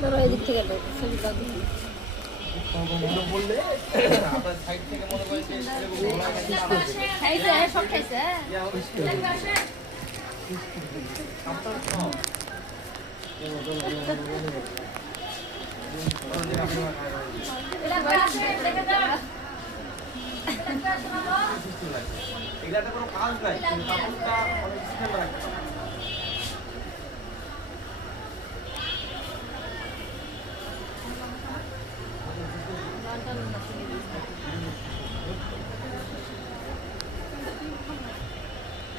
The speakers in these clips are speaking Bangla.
ধরো এদিক থেকে সুবিধা বললে আপনার সাইড থেকে মনে করেন খাইছে সব খাইছে এগুলাতে কোনো কাজ নাই কিন্তু কাপড়টা অনেক স্মেল রাখতে হবে।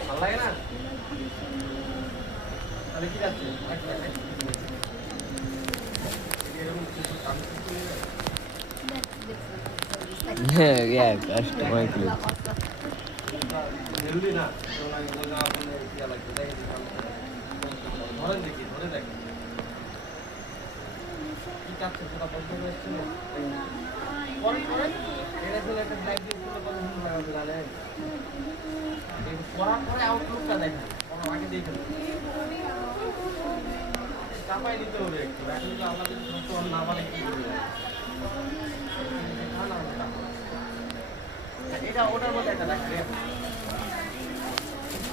ভালো লাগে না তাহলে কি আছে কাস্টমার ক্লিক হেলদি না ধরেন দেখি ধরে দেখেন কি কাটছে সেটা বন্ধ করে এসেছিল পরে পরে এটা ছিল একটা ব্ল্যাক দিয়ে ছিল কত সুন্দর লাগাতে জানেন করার পরে আউটলুকটা দেখেন কোনো আগে দেখেন চাপাই নিতে হবে একটু এখন যদি আমরা যদি সচল না পারে কি করবে এটা ওটার মধ্যে একটা দেখেন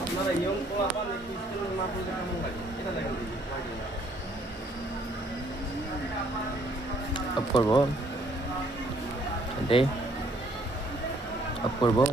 আপনারা ইয়ং পোলাপান একটু স্কুল না করলে কেমন লাগে এটা দেখেন আপ করবো এটাই আপ করবো